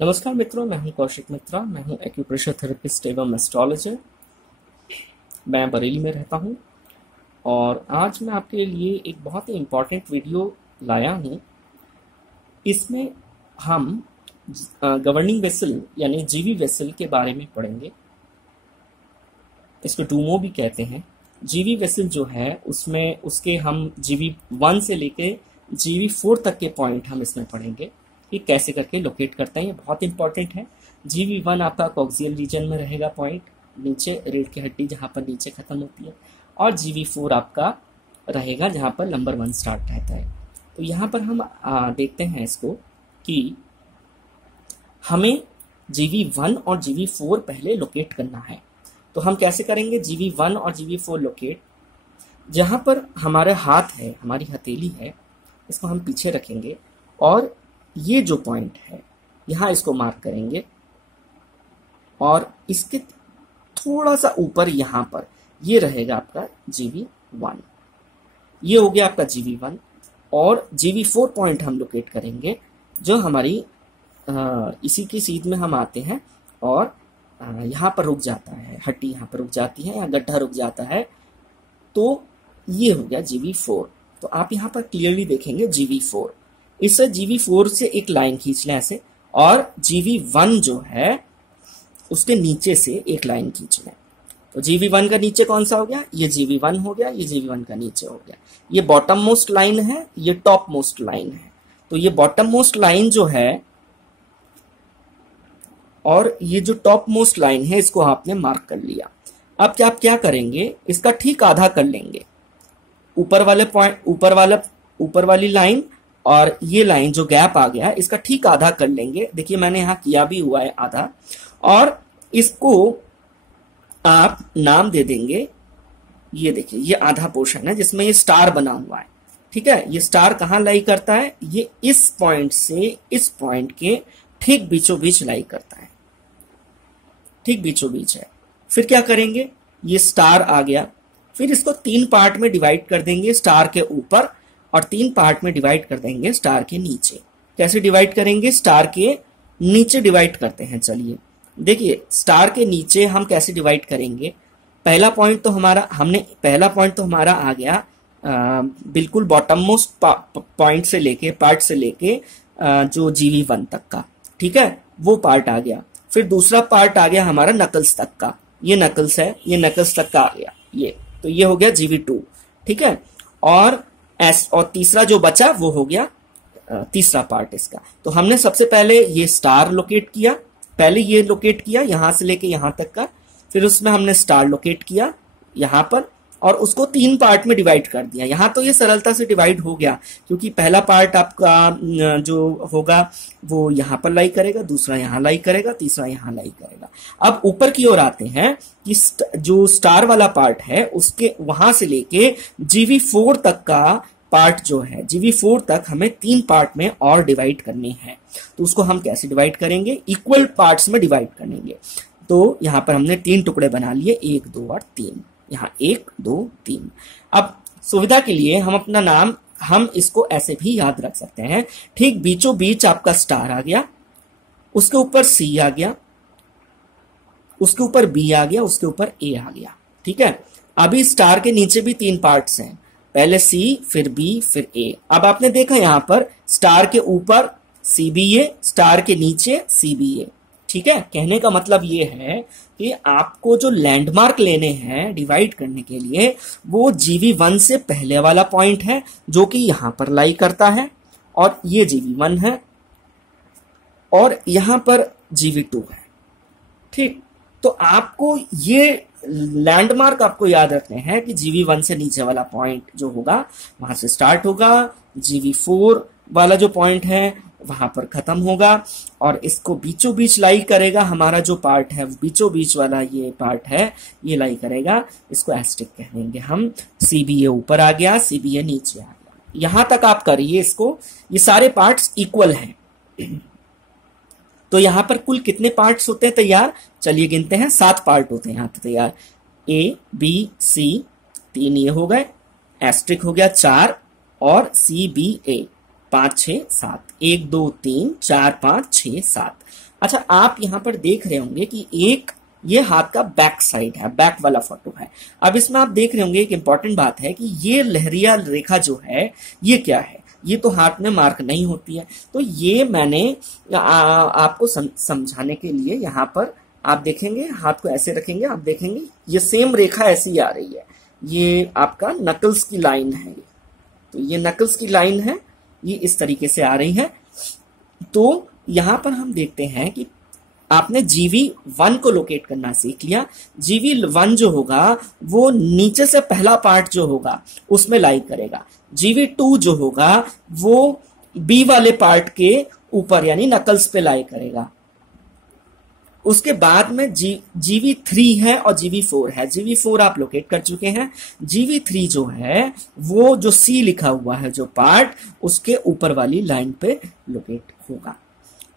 नमस्कार मित्रों, मैं हूं कौशिक मित्रा। मैं हूं एक्यूप्रेशर थेरेपिस्ट एवं एस्ट्रोलॉजर। मैं बरेली में रहता हूं और आज मैं आपके लिए एक बहुत ही इम्पॉर्टेंट वीडियो लाया हूं। इसमें हम गवर्निंग वेसल यानी जीवी वेसल के बारे में पढ़ेंगे। इसको डूमो भी कहते हैं। जीवी वेसल जो है उसमें उसके हम जीवी 1 से लेके जीवी 4 तक के पॉइंट हम इसमें पढ़ेंगे कि कैसे करके लोकेट करते हैं। ये बहुत इंपॉर्टेंट है। जीवी 1 आपका कॉक्सियल रीजन में रहेगा, पॉइंट नीचे रीढ़ की हड्डी जहाँ पर नीचे खत्म होती है, और जीवी 4 आपका रहेगा जहाँ पर नंबर 1 स्टार्ट रहता है। तो यहाँ पर हम देखते हैं इसको कि हमें जीवी 1 और जीवी 4 पहले लोकेट करना है। तो हम कैसे करेंगे जीवी 1 और जीवी 4 लोकेट? जहाँ पर हमारा हाथ है, हमारी हथेली है, इसको हम पीछे रखेंगे और ये जो पॉइंट है यहाँ इसको मार्क करेंगे और इसके थोड़ा सा ऊपर यहाँ पर ये रहेगा आपका जीवी 1। ये हो गया आपका जीवी 1 और जीवी 4 पॉइंट हम लोकेट करेंगे जो हमारी इसी की सीध में हम आते हैं और यहाँ पर रुक जाता है, हड्डी यहाँ पर रुक जाती है या गड्ढा रुक जाता है। तो ये हो गया जीवी 4। तो आप यहाँ पर क्लियरली देखेंगे जीवी 4। इस जीवी 4 से एक लाइन खींच लें ऐसे, और जीवी 1 जो है उसके नीचे से एक लाइन खींच लें। तो जीवी 1 का नीचे कौन सा हो गया? ये जीवी 1 हो गया, ये जीवी 1 का नीचे हो गया। ये बॉटम मोस्ट लाइन है, ये टॉप मोस्ट लाइन है। तो ये बॉटम मोस्ट लाइन जो है और ये जो टॉप मोस्ट लाइन है इसको आपने मार्क कर लिया। अब क्या आप क्या करेंगे, इसका ठीक आधा कर लेंगे। ऊपर वाले पॉइंट, ऊपर वाली लाइन और ये लाइन जो गैप आ गया है इसका ठीक आधा कर लेंगे। देखिए मैंने यहाँ किया भी हुआ है आधा, और इसको आप नाम दे देंगे। ये देखिए ये आधा पोर्शन है जिसमें ये स्टार बना हुआ है। ठीक है, ये स्टार कहाँ लाई करता है? ये इस पॉइंट से इस पॉइंट के ठीक बीचों बीच लाई करता है, ठीक बीचों बीच है। फिर क्या करेंगे, ये स्टार आ गया, फिर इसको 3 पार्ट में डिवाइड कर देंगे, स्टार के ऊपर, और 3 पार्ट में डिवाइड कर देंगे स्टार के नीचे। कैसे डिवाइड करेंगे? स्टार के नीचे डिवाइड करते हैं। चलिए देखिए स्टार के नीचे हम कैसे डिवाइड करेंगे। पहला पॉइंट तो हमारा आ गया बिल्कुल बॉटम मोस्ट पॉइंट से लेके पार्ट से लेके जो जीवी 1 तक का, ठीक है, वो पार्ट आ गया। फिर दूसरा पार्ट आ गया हमारा नकल्स तक का, ये नकल्स है, ये नकल्स तक का आ गया ये, तो ये हो गया जीवी 2। ठीक है, और तीसरा जो बचा वो हो गया तीसरा पार्ट इसका। तो हमने सबसे पहले ये स्टार लोकेट किया, पहले ये लोकेट किया यहां से लेके यहां तक का, फिर उसमें हमने स्टार लोकेट किया यहां पर और उसको 3 पार्ट में डिवाइड कर दिया। यहां तो ये सरलता से डिवाइड हो गया क्योंकि पहला पार्ट आपका जो होगा वो यहां पर लाई करेगा, दूसरा यहां लाई करेगा, तीसरा यहां लाई करेगा। अब ऊपर की ओर आते हैं कि जो स्टार वाला पार्ट है उसके वहां से लेके जीवी 4 तक का पार्ट जो है, जीवी 4 तक हमें 3 पार्ट में और डिवाइड करने हैं। तो उसको हम कैसे डिवाइड करेंगे? इक्वल पार्ट्स में डिवाइड करेंगे। तो यहां पर हमने 3 टुकड़े बना लिए, 1 2 और 3। यहाँ 1 2 3। अब सुविधा के लिए हम अपना नाम हम इसको ऐसे भी याद रख सकते हैं। ठीक बीचों बीच आपका स्टार आ गया, उसके ऊपर सी आ गया, उसके ऊपर बी आ गया, उसके ऊपर ए आ गया। ठीक है, अभी स्टार के नीचे भी 3 पार्ट्स हैं, पहले सी फिर बी फिर ए। अब आपने देखा यहां पर स्टार के ऊपर सी बी ए, स्टार के नीचे सी बी ए। ठीक है, कहने का मतलब ये है कि आपको जो लैंडमार्क लेने हैं डिवाइड करने के लिए वो जीवी 1 से पहले वाला पॉइंट है जो कि यहां पर लाई करता है, और ये जीवी 1 है और यहां पर जीवी 2 है। ठीक, तो आपको ये लैंडमार्क आपको याद रखने हैं कि जीवी 1 से नीचे वाला पॉइंट जो होगा वहां से स्टार्ट होगा, जीवी 4 वाला जो पॉइंट है वहां पर खत्म होगा, और इसको बीचों बीच लाई करेगा। हमारा जो पार्ट है बीचों बीच वाला ये पार्ट है, ये लाई करेगा, इसको एस्टिक कह देंगे हम। सीबीए ऊपर आ गया, सीबीए नीचे आ गया। यहां तक आप करिए इसको, ये सारे पार्ट्स इक्वल हैं। तो यहां पर कुल कितने पार्ट्स होते हैं तैयार? चलिए गिनते हैं, 7 पार्ट होते हैं यहां पर तैयार। ए बी सी 3 ये हो गए, एस्ट्रिक हो गया 4, और सी बी ए 5 6 7, 1 2 3 4 5 6 7। अच्छा, आप यहाँ पर देख रहे होंगे कि एक ये हाथ का बैक साइड है, बैक वाला फोटो है। अब इसमें आप देख रहे होंगे एक इंपॉर्टेंट बात है कि ये लहरिया रेखा जो है ये क्या है, ये तो हाथ में मार्क नहीं होती है। तो ये मैंने आपको समझाने के लिए यहाँ पर आप देखेंगे, हाथ को ऐसे रखेंगे, आप देखेंगे ये सेम रेखा ऐसी आ रही है, ये आपका नकल्स की लाइन है। तो ये नकल्स की लाइन है, ये इस तरीके से आ रही है। तो यहां पर हम देखते हैं कि आपने GV1 को लोकेट करना सीख लिया। GV1 जो होगा वो नीचे से पहला पार्ट जो होगा उसमें लाई करेगा। GV2 जो होगा वो B वाले पार्ट के ऊपर यानी नकल्स पे लाई करेगा। उसके बाद में GV3 है और GV4 है। GV4 आप लोकेट कर चुके हैं। GV3 जो है वो जो C लिखा हुआ है जो पार्ट, उसके ऊपर वाली लाइन पे लोकेट होगा।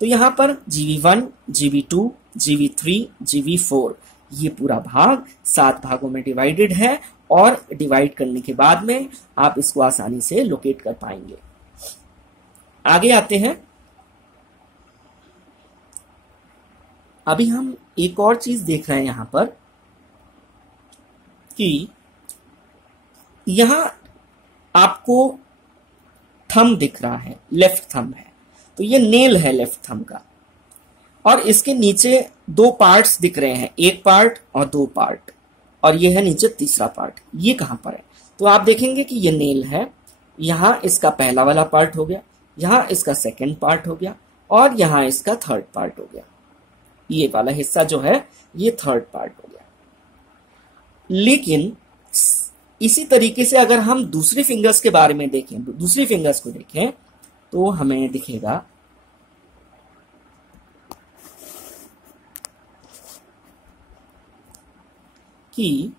तो यहां पर GV1, GV2, GV3, GV4 ये पूरा भाग 7 भागों में डिवाइडेड है और डिवाइड करने के बाद में आप इसको आसानी से लोकेट कर पाएंगे। आगे आते हैं। अभी हम एक और चीज देख रहे हैं यहां पर कि यहां आपको थंब दिख रहा है, लेफ्ट थंब है, तो ये नेल है लेफ्ट थंब का, और इसके नीचे 2 पार्ट्स दिख रहे हैं, एक पार्ट और 2 पार्ट, और ये है नीचे तीसरा पार्ट। ये कहां पर है? तो आप देखेंगे कि ये नेल है, यहां इसका पहला वाला पार्ट हो गया, यहां इसका सेकंड पार्ट हो गया, और यहां इसका थर्ड पार्ट हो गया। ये वाला हिस्सा जो है ये थर्ड पार्ट हो गया। लेकिन इसी तरीके से अगर हम दूसरी फिंगर्स के बारे में देखें, दूसरी फिंगर्स को देखें, तो हमें दिखेगा कि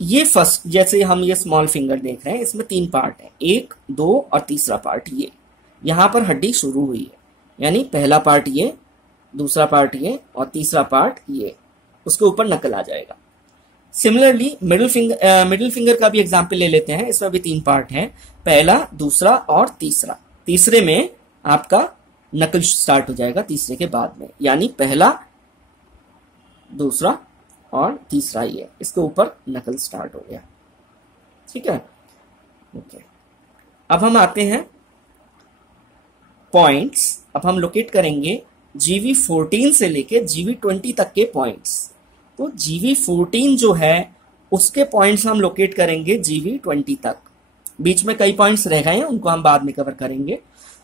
ये फर्स्ट, जैसे हम ये स्मॉल फिंगर देख रहे हैं, इसमें 3 पार्ट है, 1 2 और तीसरा पार्ट ये। यहां पर हड्डी शुरू हुई है, यानी पहला पार्ट ये, दूसरा पार्ट ये और तीसरा पार्ट ये, उसके ऊपर नकल आ जाएगा। सिमिलरली मिडिल फिंगर का भी एग्जांपल ले लेते हैं। इसमें भी 3 पार्ट हैं, पहला, दूसरा और तीसरा। तीसरे में आपका नकल स्टार्ट हो जाएगा तीसरे के बाद में, यानी पहला, दूसरा और तीसरा ये, इसके ऊपर नकल स्टार्ट हो गया। ठीक है, ओके। अब हम आते हैं पॉइंट्स। अब हम लोकेट करेंगे GV14 से लेके GV20 तक के पॉइंट्स। तो GV14 जो है उसके पॉइंट्स हम लोकेट करेंगे GV20 तक। बीच में कई पॉइंट्स रह गए हैं, उनको हम बाद में कवर करेंगे।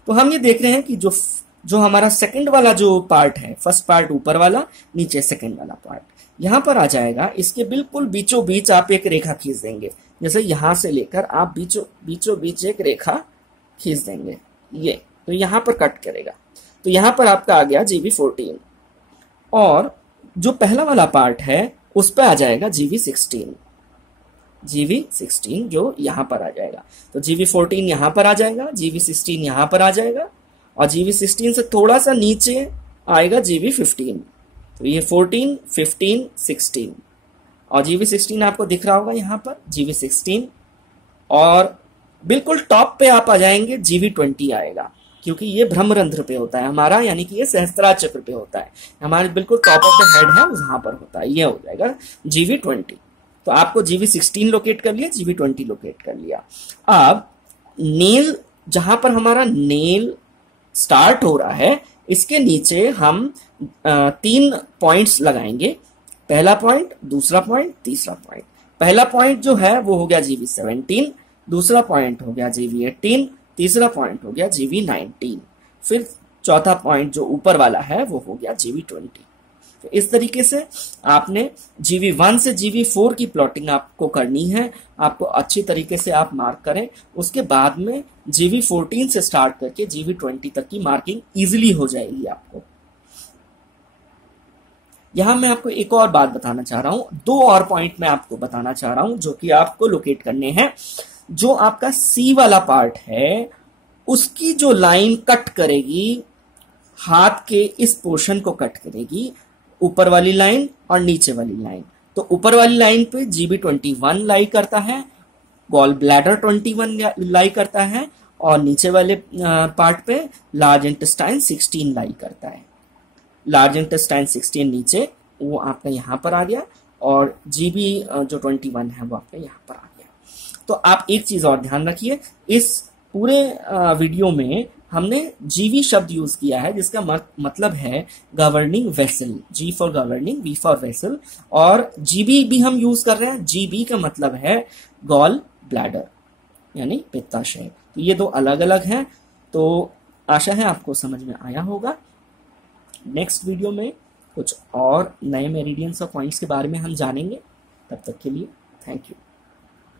तो हम ये देख रहे हैं कि जो हमारा सेकंड वाला जो पार्ट है, फर्स्ट पार्ट ऊपर वाला, नीचे सेकंड वाला पार्ट, यहां पर आ जाएगा। इसके बिल्कुल बीचों बीच आप एक रेखा खींच देंगे, जैसे यहां से लेकर आप बीचों बीच एक रेखा खींच देंगे, ये तो यहां पर कट करेगा। तो यहां पर आपका आ गया GV14, और जो पहला वाला पार्ट है उस पर आ जाएगा GV16 जो यहां पर आ जाएगा। तो GV14 यहां पर आ जाएगा, GV16 यहां पर आ जाएगा, और GV16 से थोड़ा सा नीचे आएगा GV15। तो ये 14, 15, 16, और GV16 आपको दिख रहा होगा यहां पर GV16, और बिल्कुल टॉप पे आप आ जाएंगे GV20 आएगा, क्योंकि ये भ्रमरंध्र पे होता है हमारा, यानी कि ये सहस्त्रार चक्र पे होता है, हमारे बिल्कुल टॉप ऑफ द हेड है वहां पर होता है, ये हो जाएगा GV20। तो आपको GV16 लोकेट कर लिया, GV20 लोकेट कर लिया। अब नेल, जहां पर हमारा नेल स्टार्ट हो रहा है, इसके नीचे हम 3 पॉइंट्स लगाएंगे, पहला पॉइंट, दूसरा पॉइंट, तीसरा पॉइंट। पहला पॉइंट जो है वो हो गया GV17, दूसरा पॉइंट हो गया GV18, तीसरा पॉइंट हो गया GV19, फिर चौथा पॉइंट जो ऊपर वाला है वो हो गया GV20। तो इस तरीके से आपने GV1 से GV4 की प्लॉटिंग आपको करनी है, आपको अच्छी तरीके से आप मार्क करें। उसके बाद में GV14 से स्टार्ट करके GV20 तक की मार्किंग इजीली हो जाएगी आपको। यहां मैं आपको एक और बात बताना चाह रहा हूं, 2 और पॉइंट मैं आपको बताना चाह रहा हूं जो कि आपको लोकेट करने हैं। जो आपका C वाला पार्ट है उसकी जो लाइन कट करेगी, हाथ के इस पोर्शन को कट करेगी, ऊपर वाली लाइन और नीचे वाली लाइन। तो ऊपर वाली लाइन पे GV21 लाई करता है, गॉल ब्लैडर 21 लाई करता है, और नीचे वाले पार्ट पे लार्ज इंटेस्टाइन 16 लाई करता है। लार्ज इंटेस्टाइन 16 नीचे, वो आपका यहाँ पर आ गया, और जीबी जो 21 है वो आपका यहाँ पर आ गया। तो आप एक चीज और ध्यान रखिए, इस पूरे वीडियो में हमने जीवी शब्द यूज किया है, जिसका मतलब है governing vessel, G for governing, V for vessel, और जीबी भी हम यूज कर रहे हैं। जीबी का मतलब है गॉल ब्लैडर यानी पित्ताशय। तो ये दो अलग अलग हैं। तो आशा है आपको समझ में आया होगा। नेक्स्ट वीडियो में कुछ और नए मेरिडियंस और पॉइंट्स के बारे में हम जानेंगे। तब तक के लिए थैंक यू।